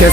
Back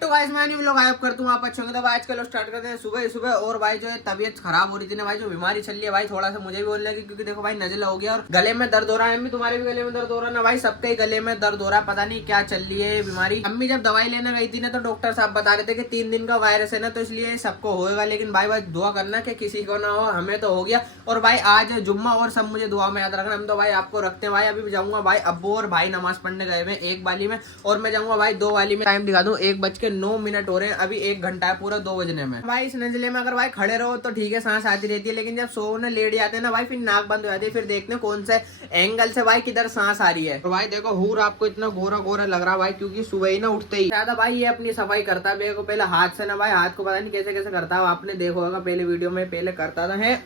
to guys, मैं लोग गायब करता हूँ आप अच्छे होंगे। तो भाई आज कल स्टार्ट करते हैं सुबह सुबह। और भाई जो है तबीयत खराब हो रही थी ना भाई, जो बीमारी चल रही है भाई, थोड़ा सा मुझे भी बोल रहा है क्योंकि देखो भाई नजला हो गया और गले में दर्द हो रहा है। अम्मी तुम्हारे भी गले में दर्द हो रहा है ना भाई, सबके गले में दर्द हो रहा है, पता नहीं क्या चल रही है बीमारी। अम्मी जब दवाई लेने गई थी ना तो डॉक्टर साहब बता रहे थे कि 3 दिन का वायरस है ना, तो इसलिए सबको होगा। लेकिन भाई भाई दुआ करना कि किसी को ना हो, हमें तो हो गया। और भाई आज जुम्मा और सब मुझे दुआ में याद रखना। हम तो भाई आपको रखते हैं भाई। अभी जाऊंगा भाई, अब्बू और भाई नमाज पढ़ने गए हैं 1 वाली में और मैं जाऊंगा भाई 2 वाली में। टाइम दिखा दूं 1:09 हो रहे हैं, अभी 1 घंटा है पूरा 2 बजने में। भाई इस नजले में अगर भाई खड़े रहो तो ठीक है, सांस आती रहती है, लेकिन जब सोने लेट जाते हैं ना भाई, फिर नाक बंद हो जाती है। फिर देखते हैं कौन से एंगल से भाई किधर सांस आ रही है। तो भाई देखो हूर आपको इतना गोरा गोरा लग रहा है भाई, क्योंकि सुबह ही ना उठते ही ज्यादा भाई ये अपनी सफाई करता है। को पहले हाथ से ना भाई, हाथ को पता नहीं कैसे कैसे करता है, आपने देखो होगा पहले वीडियो में पहले करता था है।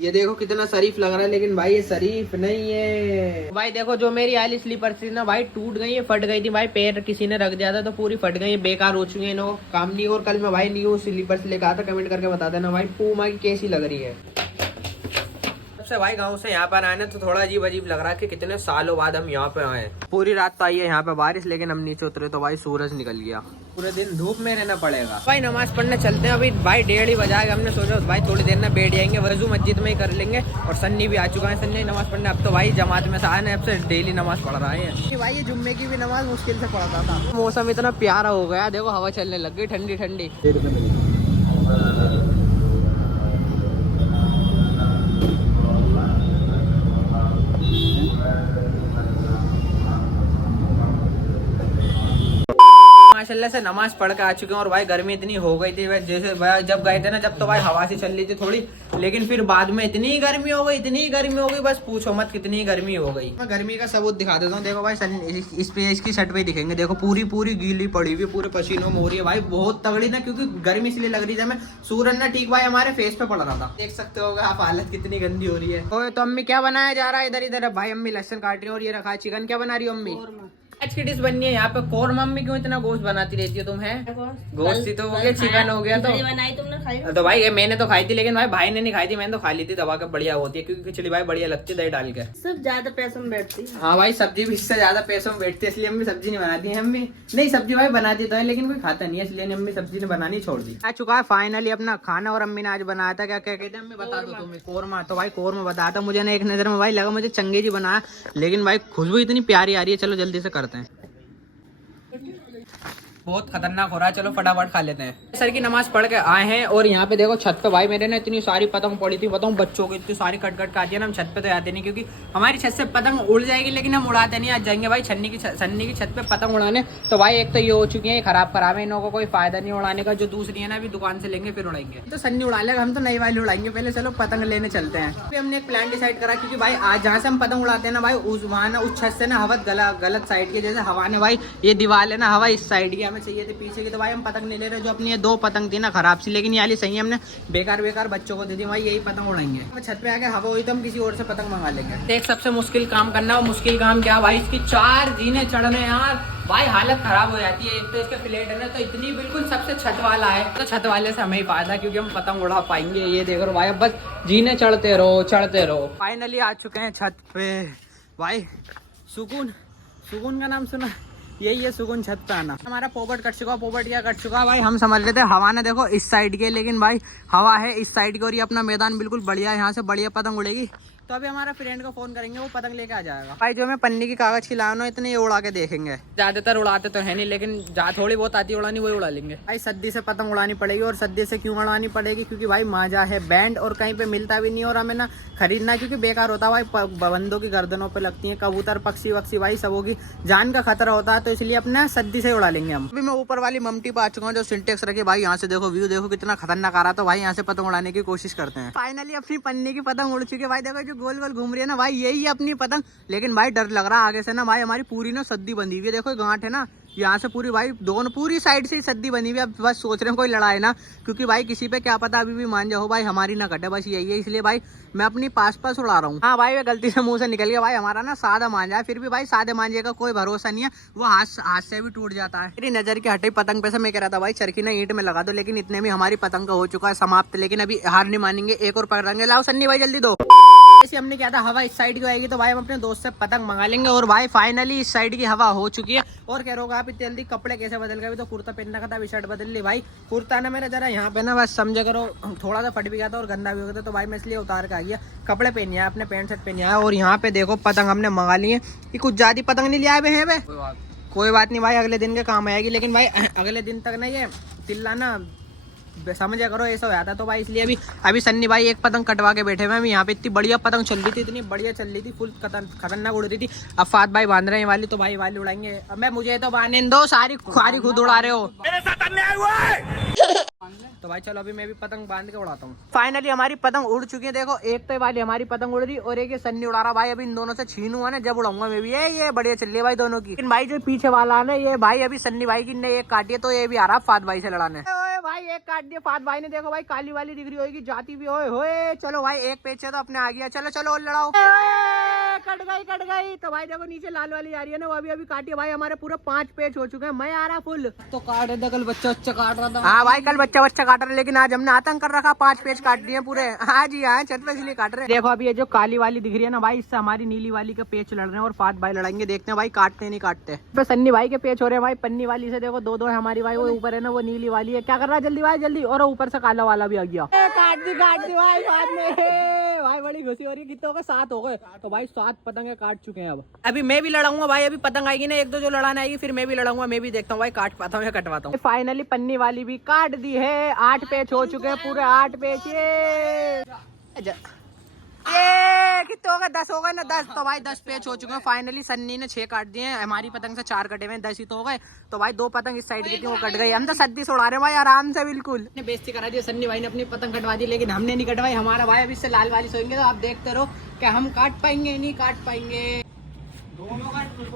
ये देखो कितना शरीफ लग रहा है, लेकिन भाई ये शरीफ नहीं है भाई। देखो जो मेरी आली स्लीपर्स थी ना भाई टूट गई है, फट गई थी भाई, पैर किसी ने रख दिया था तो पूरी फट गई है, बेकार हो चुकी है, इनको काम नहीं। और कल मैं भाई न्यू स्लीपर्स लेकर आता, कमेंट करके बता देना भाई पूमा की कैसी लग रही है। सबसे भाई गांव से यहाँ पर आए ना तो थोड़ा अजीब अजीब लग रहा है कि कितने सालों बाद हम यहाँ पे आए। पूरी रात तो आई है यहाँ पे बारिश, लेकिन हम नीचे उतरे तो भाई सूरज निकल गया। पूरे दिन धूप में रहना पड़ेगा भाई। नमाज पढ़ने चलते हैं अभी भाई, 1:30 बजाएगा। हमने सोचा भाई थोड़ी देर में बैठ जाएंगे, वजू मस्जिद में ही कर लेंगे। और सन्नी भी आ चुका है, सन्नी नमाज पढ़ने। अब तो भाई जमात में से आए ना, अब से डेली नमाज पढ़ रहा है भाई। ये जुम्मे की भी नमाज मुश्किल से पढ़ता था। मौसम इतना प्यारा हो गया, देखो हवा चलने लग गई ठंडी ठंडी। माशाल्लाह से नमाज पढ़ के आ चुके हैं। और भाई गर्मी इतनी हो गई थी जैसे जब गए थे ना, जब तो भाई हवा से चल रही थी थोड़ी, लेकिन फिर बाद में इतनी गर्मी हो गई, इतनी गर्मी हो गई बस पूछो मत कितनी गर्मी हो गई। मैं गर्मी का सबूत दिखा देता हूँ, देखो भाई इस पे इसकी शर्ट पे दिखेंगे, देखो पूरी पूरी गीली पड़ी हुई, पूरे पसीनों में हो रही है भाई, बहुत तगड़ी ना, क्योंकि गर्मी इसलिए लग रही थी हमें। सूरज ना ठीक भाई हमारे फेस पे पड़ रहा था, देख सकते हो आप हालत कितनी गंदी हो रही है। तो अम्मी क्या बनाया जा रहा है इधर इधर भाई? अम्मी लहसुन काट रही है और ये रखा चिकन। क्या बना रही हो अम्मी? आज की डिश बननी है यहाँ पे कोरमा। मम्मी क्यों इतना गोश्त बनाती रहती हो तुम? है गोश्त ही तो हो गया, चिकन हो गया, तो बनाई तुमने खाई? तो भाई मैंने तो खाई थी, लेकिन भाई भाई ने नहीं खाई थी, मैंने तो खा ली थी। दवा का बढ़िया होती है, क्योंकि खिचड़ी भाई बढ़िया लगती है दही डाल के। सब ज्यादा पैसों में बैठती है। हाँ भाई सब्जी भी इससे ज्यादा पैसों में बैठती है, इसलिए अम्मी सब्जी नहीं बनाती है। अम्मी नहीं सब्जी भाई बनाती तो है, लेकिन कोई खाता नहीं है, इसलिए अम्मी सब्जी ने बनानी छोड़ दी। आ चुका है फाइनली अपना खाना, और अम्मी ने आज बनाया था क्या क्या कहते हैं अम्मी बता दो तुम्हें? कोरमा। तो भाई कोरमा बताया था मुझे ना, एक नजर में भाई लगा मुझे चंगे जी बनाया, लेकिन भाई खुशबू इतनी प्यारी आ रही है। चलो जल्दी से करते हैं, बहुत खतरनाक हो रहा है। चलो फटाफट खा लेते हैं। सर की नमाज पढ़ के आए हैं और यहाँ पे देखो छत पे भाई मेरे ने इतनी सारी पतंग पड़ी थी, बताऊँ बच्चों की इतनी सारी कट कट आती है ना। हम छत पे तो आते नहीं, क्योंकि हमारी छत से पतंग उड़ जाएगी, लेकिन हम उड़ाते नहीं। आज जाएंगे भाई सन्नी की छत पे पतंग उड़ाने। तो भाई एक तो ये हो चुकी है खराब है, इन्हों को कोई फायदा नहीं उड़ाने का। जो दूसरी है ना अभी दुकान से लेंगे फिर उड़ाएंगे। तो सन्नी उड़ा लेगा, हम तो नई वाली उड़ाएंगे पहले। चलो पतंग लेने चलते हैं। फिर हमने एक प्लान डिसाइड करा, क्योंकि भाई आज जहाँ से हम पतंग उड़ाते हैं ना भाई, वहाँ ना उस छत से ना हवा गलत साइड की, जैसे हवा ने भाई ये दीवार है ना, हवा इस साइड की हमें चाहिए थी पीछे की। तो भाई हम पतंग नहीं ले रहे। जो अपनी ये 2 पतंग थी ना खराब सी, लेकिन ये वाली सही है, हमने बेकार बच्चों को दे दी। भाई यही पतंग उड़ाएंगे। छत पे आके हवा हुई तो हम किसी और से पतंग मंगा लेंगे। एक सबसे मुश्किल काम करना, और मुश्किल काम क्या भाई, इसकी 4 जीने चढ़ने यार भाई हालत खराब हो जाती है। एक तो इसका फ्लैट है ना, तो इतनी बिल्कुल सबसे छत वाला है, तो छत वाले से हमें ही फायदा, क्योंकि हम पतंग उड़ा पाएंगे। ये देख रहे भाई, अब बस जीने चढ़ते रहो। फाइनली आ चुके हैं छत पे भाई। सुकून का नाम सुना? यही है सुकून, छत पे आना। हमारा पोपट कट चुका। पोपट क्या कट चुका भाई, हम समझ लेते हवा ने देखो इस साइड के, लेकिन भाई हवा है इस साइड की, और ये अपना मैदान बिल्कुल बढ़िया है, यहाँ से बढ़िया पतंग उड़ेगी। तो अभी हमारा फ्रेंड को फोन करेंगे, वो पतंग लेके आ जाएगा। भाई जो मैं पन्नी की कागज की लाया ना, इतने ये उड़ा के देखेंगे। ज्यादातर उड़ाते तो है नहीं, लेकिन थोड़ी बहुत आती है उड़ानी, वही उड़ा लेंगे। भाई सद्दी से पतंग उड़ानी पड़ेगी। और सद्दी से क्यों उड़ानी पड़ेगी? क्योंकि भाई माजा है बैंड, और कहीं पे मिलता भी नहीं, और हमें ना खरीदना, क्योंकि बेकार होता है भाई, बंदों की गर्दनों पे लगती है, कबूतर पक्षी वक्षी भाई सबों की जान का खतरा होता है। तो इसलिए अपने सद्दी से उड़ा लेंगे हम। अभी मैं ऊपर वाली ममटी पे आ चुका हूँ, जो सिंटेक्स रखी भाई। यहाँ से देखो व्यू, देखो कितना खतरनाक आ रहा। तो भाई यहाँ से पतंग उड़ाने की कोशिश करते हैं। फाइनली अपनी पन्नी की पतंग उड़ चुकी है भाई। देखो जो गोल गोल घूम रही है ना भाई, यही है अपनी पतंग। लेकिन भाई डर लग रहा है आगे से ना भाई, हमारी पूरी ना सद्दी बंधी हुई है। देखो गांठ है ना, यहाँ से पूरी भाई दोनों पूरी साइड से ही सद्दी बनी हुई है। अब बस सोच रहे हैं कोई लड़ाई ना, क्योंकि भाई किसी पे क्या पता अभी भी मान जाओ भाई, हमारी ना कटे, बस यही है। इसलिए भाई मैं अपनी पास उड़ा रहा हूँ। हाँ भाई मैं गलती से मुंह से निकल गया भाई, हमारा ना सादा मांझा है। फिर भी भाई सादे मांझे का कोई भरोसा नहीं है, वो हाथ से भी टूट जाता है। मेरी नजर की हटी पतंग पे से मैं कह रहा था भाई चरखी ना ईंट में लगा दो, लेकिन इतने में हमारी पतंग का हो चुका है समाप्त। लेकिन अभी हार नहीं मानेंगे, एक और पकड़ेंगे। लाओ सन्नी भाई जल्दी दो। वैसे हमने क्या था हवा इस साइड की आएगी तो भाई हम अपने दोस्त से पतंग मंगा लेंगे। और भाई फाइनली इस साइड की हवा हो चुकी है। और कह रहे हो आप इतनी जल्दी कपड़े कैसे बदल गए? अभी तो कुर्ता पहनना का था, अभी शर्ट बदल ली। भाई कुर्ता ना मेरा जरा यहाँ पे ना बस समझे करो थोड़ा सा फट भी गया था और गंदा भी हो गया था, तो भाई मैं इसलिए उतार के आ गया। कपड़े पहनिए अपने, पैंट शर्ट पहनिए। और यहाँ पे देखो पतंग हमने मंगा ली है। ये कुछ ज्यादा पतंग नहीं लिया है बे। कोई बात नहीं भाई, अगले दिन के काम आएगी। लेकिन भाई अगले दिन तक ना ये चिल्लाना समझा करो, ऐसा हो जाता। तो भाई इसलिए अभी सन्नी भाई एक पतंग कटवा के बैठे हुए हैं। यहाँ पे इतनी बढ़िया पतंग चल रही थी, इतनी बढ़िया चल रही थी, फुल खतरनाक उड़ रही थी। अब फात भाई बांध रहे हैं वाली, तो भाई वाली उड़ाएंगे। अब मैं मुझे तो बांधने दो, सारी खुद उड़ा रहे हो। तो भाई चलो अभी मैं भी पतंग बांध के उड़ाता हूँ। फाइनली हमारी पतंग उड़ चुकी है। देखो एक तो वाली हमारी पतंग उड़ रही और एक ये सन्नी उड़ा रहा। भाई अभी इन दोनों से छीनूंगा ना, जब उड़ाऊंगा मैं भी। ये बढ़िया चल रही है भाई दोनों की। लेकिन भाई जो पीछे वाला है ना, ये भाई अभी सन्नी भाई की ने एक काटी है, तो ये भी आ रहा फात भाई से लड़ाने। भाई एक काट दिया फात भाई ने। देखो भाई काली वाली दिख रही होगी, जाती भी होए। चलो भाई एक पेच है तो अपने आ गया। चलो चलो और लड़ाओ। कट गई। तो भाई देखो नीचे लाल वाली आ रही है ना, वो अभी काटी है। भाई हमारे पूरे 5 पेच हो चुके हैं। मैं आ रहा फुल तो काट रहा था, कल बच्चा काट रहा था। हाँ भाई कल बच्चा काट रहा, लेकिन आज हमने आतंक कर रखा, 5 पेच काट दिए पूरे। हाँ जी हाँ, छत पे इसलिए काट रहे। देखो अभी ये जो काली वाली दिख रही है ना भाई, इससे हमारी नीली वाली का पेच लड़ रहे हैं और फात भाई लड़ाएंगे। देखते हैं भाई काटते नहीं काटते। सन्नी भाई के पेच हो रहे हैं भाई। पन्नी वाली से देखो दो है हमारी भाई, वो ऊपर है ना, वो नीली वाली है। क्या कर रहा है जल्दी भाई जल्दी। और ऊपर से काला वाला भी आ गया। काट दी भाई बाद में। भाई बड़ी खुशी हो रही है। कितने हो गए? 7 हो गए। तो भाई 7 पतंगे काट चुके हैं। अब अभी मैं भी लड़ाऊंगा भाई। अभी पतंग आएगी ना एक दो जो लड़ाने आएगी, फिर मैं भी लड़ाऊंगा। मैं भी देखता हूँ भाई काट पाता हूँ या कटवाता हूँ। फाइनली पन्नी वाली भी काट दी है। 8 पेच हो चुके हैं पूरे, 8 पेच। ये कितने हो गए? 10 हो गए ना, 10। तो भाई 10 पेच हो चुके हैं। फाइनली सन्नी ने 6 काट दिए हैं। हमारी पतंग से 4 कटे हुए हैं, 10 ही तो हो गए। तो भाई 2 पतंग इस साइड की थी, वो कट गई। हम तो सद्दी से उड़ा रहे हैं भाई आराम से बिल्कुल। बेइज्जती करा दी सन्नी भाई ने, अपनी पतंग कटवा दी, लेकिन हमने नहीं कटवाई। हमारा भाई अभी इससे लाल वाली सोएंगे, तो आप देखते रहो कि हम काट पाएंगे नहीं काट पाएंगे। तो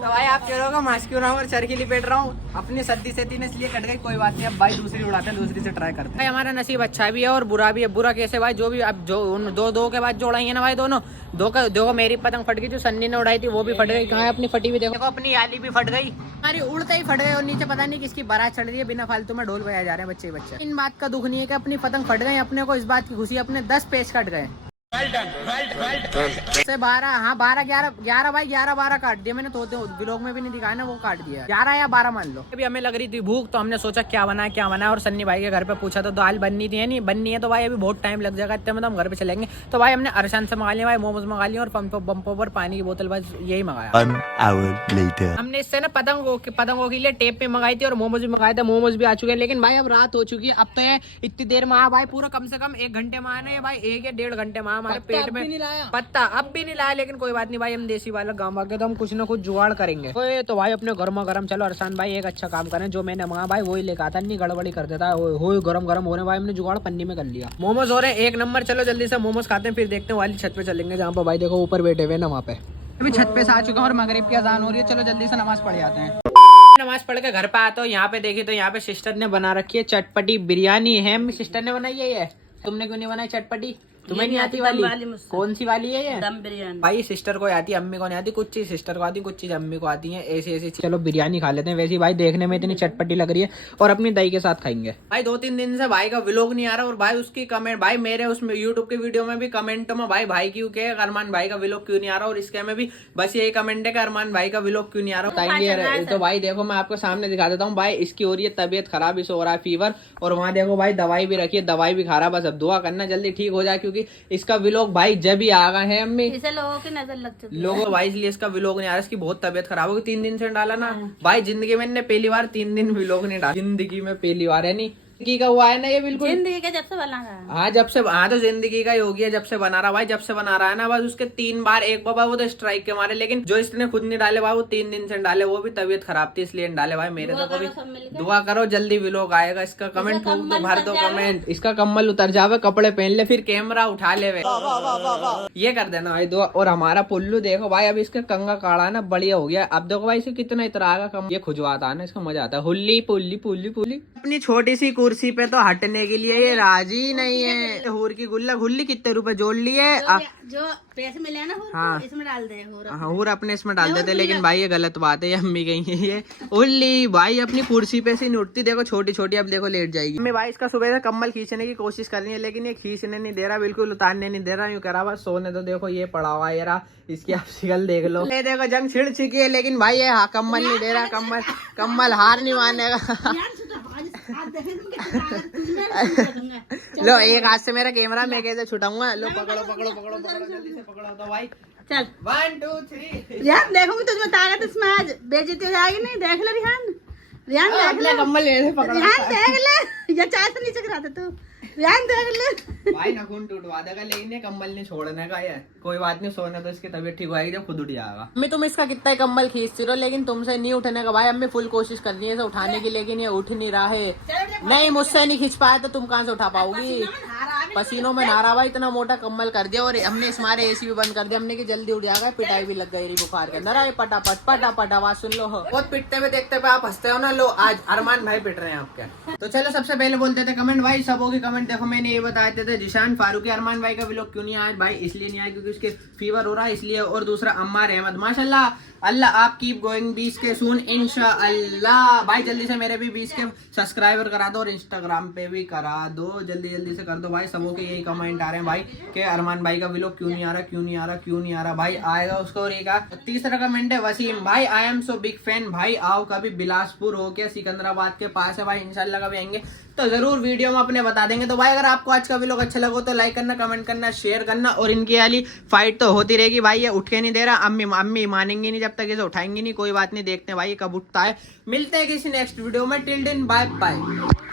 भाई आप कह रहे हो मास्क क्यों रहा हूँ और चरखी लिपेट रहा हूँ। अपनी सद्दी से थी इसलिए कट गई, कोई बात नहीं। अब भाई दूसरी उड़ाते हैं, दूसरी से ट्राई करते हैं। भाई हमारा नसीब अच्छा भी है और बुरा भी है। बुरा कैसे भाई, जो भी अब जो उन दो के बाद जो उड़ाई है ना भाई, दोनों दो मेरी पतंग फट गई, जो सन्नी ने उड़ाई थी वो भी फट गई। कहाँ है अपनी फटी हुई? देखो अपनी याली भी फट गई। हमारी उड़ते ही फट गए और नीचे पता नहीं किसकी बारात चढ़ रही है। बिना फालतू में ढोल बजाए जा रहे हैं बच्चे। इन बात का दुख नहीं है कि अपनी पतंग फट गई, अपने को इस बात की खुशी, अपने 10 पेच कट गए। 12 हाँ 12 11 भाई 11-12 काट दिया मैंने। तो ब्लॉग में भी नहीं दिखाया ना, वो काट दिया। 11 या 12 मान लो। अभी हमें लग रही थी भूख, तो हमने सोचा क्या बना। और सन्नी भाई के घर पे पूछा तो दाल बननी थी, नहीं बननी है। तो भाई अभी बहुत टाइम लग जाएगा, इतने में तो हम घर पे चलेंगे। तो भाई हमने अरसान से मंगा लिया भाई, मोमोज मंगा लिया और पंपों पर पानी की बोतल, बस यही मंगाया। हमने इससे ना पतंगों के लिए टेप पे मंगाई थी और मोमोज भी मंगाए थे। मोमोज भी आ चुके हैं, लेकिन भाई अब रात हो चुकी है। अब तो ये इतनी देर में भाई पूरा कम से कम 1 घंटे में आना है भाई, 1 या 1.5 घंटे में हमारे पेट में पत्ता अब भी नहीं लाया। लेकिन कोई बात नहीं भाई, हम देसी वाला गाँव आ गए तो हम कुछ ना कुछ जुगाड़ करेंगे। तो भाई अपने गर्मा गर्म चलो अरसान भाई एक अच्छा काम करें, जो मैंने मंगा भाई वही लेकर आता, नहीं गड़बड़ी कर देता है। गरम हो रहे भाई, हमने जुगाड़ पन्नी में कर लिया। मोमोज हो रहे हैं 1 नंबर। चलो जल्दी से मोमोज खाते हैं, फिर देखते हैं वाली छत पे चलेंगे, जहाँ पर भाई देखो ऊपर बैठे हुए ना वहाँ पे। अभी छत पे से आ चुके हैं और मगरिब की अजान हो रही है। चलो जल्दी से नमाज पढ़ जाते हैं। नमाज पढ़ के घर पे आता हूँ। यहाँ पे देखी तो यहाँ पे सिस्टर ने बना रखी है चटपटी बिरयानी है। सिस्टर ने बनाई है ये, तुमने क्यों नहीं बनाई चटपटी? तुम्हें नहीं आती वाली? कौन सी वाली है ये? दम बिरयानी। भाई सिस्टर को आती है, अम्मी को नहीं आती। कुछ चीज सिस्टर को आती, कुछ चीज अम्मी को आती है, ऐसी। चलो बिरयानी खा लेते हैं। वैसे भाई देखने में इतनी चटपटी लग रही है और अपनी दही के साथ खाएंगे। भाई 2-3 दिन से भाई का व्लॉग नहीं आ रहा और भाई उसकी कमेंट, भाई मेरे उसमें यूट्यूब की वीडियो में भी कमेंटों में भाई क्यों के अरमान भाई का व्लॉग क्यों नहीं आ रहा, और इसके में भी बस यही कमेंट है कि अरमान भाई का व्लॉग क्यों नहीं आ रहा। बताएंगे तो भाई देखो मैं आपको सामने दिखा देता हूँ। भाई इसकी हो रही है तबियत खराब, इसे हो रहा है फीवर, और वहाँ देखो भाई दवाई भी रखी है, दवाई भी खा रहा। बस अब दुआ करना जल्दी ठीक हो जाए, क्योंकि इसका व्लॉग भाई जब ही आ गए हैं अम्मी, इसे लोगों की नजर लग चुकी है। लोगों भाई इसलिए इसका व्लॉग नहीं आ रहा। इसकी बहुत तबियत खराब होगी, 3 दिन से डाला ना भाई। जिंदगी में मैंने पहली बार 3 दिन व्लॉग नहीं डाला, जिंदगी में पहली बार है। नहीं जिंदगी का हुआ है ना ये, बिल्कुल जिंदगी का जब से बना रहा है। हाँ जब से, हाँ तो जिंदगी का ही हो गया जब से बना रहा भाई। जब से बना रहा है ना बस उसके 3 बार, एक बार वो तो स्ट्राइक के मारे, लेकिन जो इसने खुद नहीं डाले भाई वो 3 दिन से डाले, वो भी तबीयत खराब थी इसलिए डाले भाई। मेरे तो कभी दुआ करो जल्दी व्लॉग आएगा इसका। कमेंट ठोक दो, भर दो कमेंट, इसका कम्बल उतर जावे, कपड़े पहन ले, फिर कैमरा उठा ले, ये कर देना भाई दुआ। और हमारा पुल्लू देखो भाई, अभी इसका कंगा काढ़ा ना बढ़िया हो गया। अब देखो भाई इसे कितना इतरा कम ये खुजवाता है ना, इसका मजा आता है। हुल्ली पुल्ली पुल्ली पुल्ली अपनी छोटी सी कुर्सी पे तो हटने के लिए ये राजी नहीं है। हूर की गुल्ला गुल्ली कितने रुपए जोड़ लिए। जो पैसे मिले ना हाँ। इसमें डाल दे हूर अपने इसमें डाल देते, लेकिन भाई ये गलत बात है। ये अम्मी गई है ये उल्ली भाई अपनी कुर्सी पे से नहीं उठती। देखो छोटी छोटी, अब देखो लेट जाएगी। मैं भाई इसका सुबह से कम्बल खींचने की कोशिश कर रही है, लेकिन ये खींचने नहीं दे रहा, बिल्कुल उतारने नहीं दे रहा। यूँ करा बस सोने तो देखो ये पड़ा हुआ है यार, इसकी आप शिकल देख लो। ये देखो जंग छिड़ चुकी है, लेकिन भाई ये कम्बल नहीं दे रहा। कम्बल हार नहीं मानेगा। लो एक हाथ से मेरा कैमरा मैं कैसे छुटाऊंगा। लो पकड़ो पकड़ो पकड़ो पकड़ो, जल्दी से पकड़ो तो भाई। चल 1 2 3 रिहान देखूंगी तुझमें ताकत इसमें आज बेइज्जती हो जाएगी। नहीं देख ले रिहान, रिहान देख ले कम्बल रिहान देख ले, या चाय से नीचे गिरा दे तू। रिहान देख ले भाई नखून टूटवा देगा, लेकिन ये कम्बल नहीं छोड़ने का। ये कोई बात नहीं, सोने तो इसकी तबीयत ठीक होगी जब खुद उठ जाएगा। अम्मी तुम इसका कितना कम्बल खींचती रहो, लेकिन तुमसे नहीं उठने का। भाई अम्मी फुल कोशिश कर रही है इसे उठाने की, लेकिन ये उठ नहीं रहा है। नहीं मुझसे नहीं खींच पाया तो तुम कहाँ से उठा पाओगी। पसीनों में नहा रहा भाई, इतना मोटा कम्बल कर दिया। और हमने हमारे एसी भी बंद कर दिया हमने, की जल्दी उठ जाएगा। पिटाई भी लग गई बुखार के अंदर। आए पटापट पटापट आवाज सुन लो। बहुत पिटते हुए देखते हुए आप हंसते हो ना। लो आज अरमान भाई पिट रहे हैं आपके। तो चलो सबसे पहले बोलते थे कमेंट भाई, सबों की कमेंट देखो। मैंने ये बताए थे जिशान फारूकी अरमान भाई का व्लॉग क्यों नहीं आया भाई, इसलिए नहीं आया क्योंकि उसके फीवर हो रहा है इसलिए। और दूसरा अम्मार अहमद माशाल्लाह, अल्लाह आप कीप गोइंग 20 के सून इंशाअल्लाह। भाई जल्दी से मेरे भी 20 के सब्सक्राइबर करा दो और इंस्टाग्राम पे भी करा दो, जल्दी जल्दी से कर दो भाई। सबों के यही कमेंट आ रहे हैं भाई कि अरमान भाई का व्लॉग क्यों नहीं आ रहा, क्यों नहीं आ रहा, क्यों नहीं आ रहा। भाई आएगा उसको। और एक तीसरा कमेंट है वसीम भाई, I am so big fan भाई, आओ कभी बिलासपुर हो के सिकंदराबाद के पास है भाई, इंशाल्लाह कभी आएंगे तो जरूर वीडियो में अपने बता देंगे। तो भाई अगर आपको आज का व्लॉग अच्छा लगा तो लाइक करना, कमेंट करना, शेयर करना। और इनकी वाली फाइट तो होती रहेगी भाई, ये उठ के नहीं दे रहा। अम्मी मानेंगी नहीं जब तक इसे उठाएंगी नहीं। कोई बात नहीं, देखते हैं भाई कब उठता है। मिलते हैं किसी नेक्स्ट वीडियो में। Till then bye bye.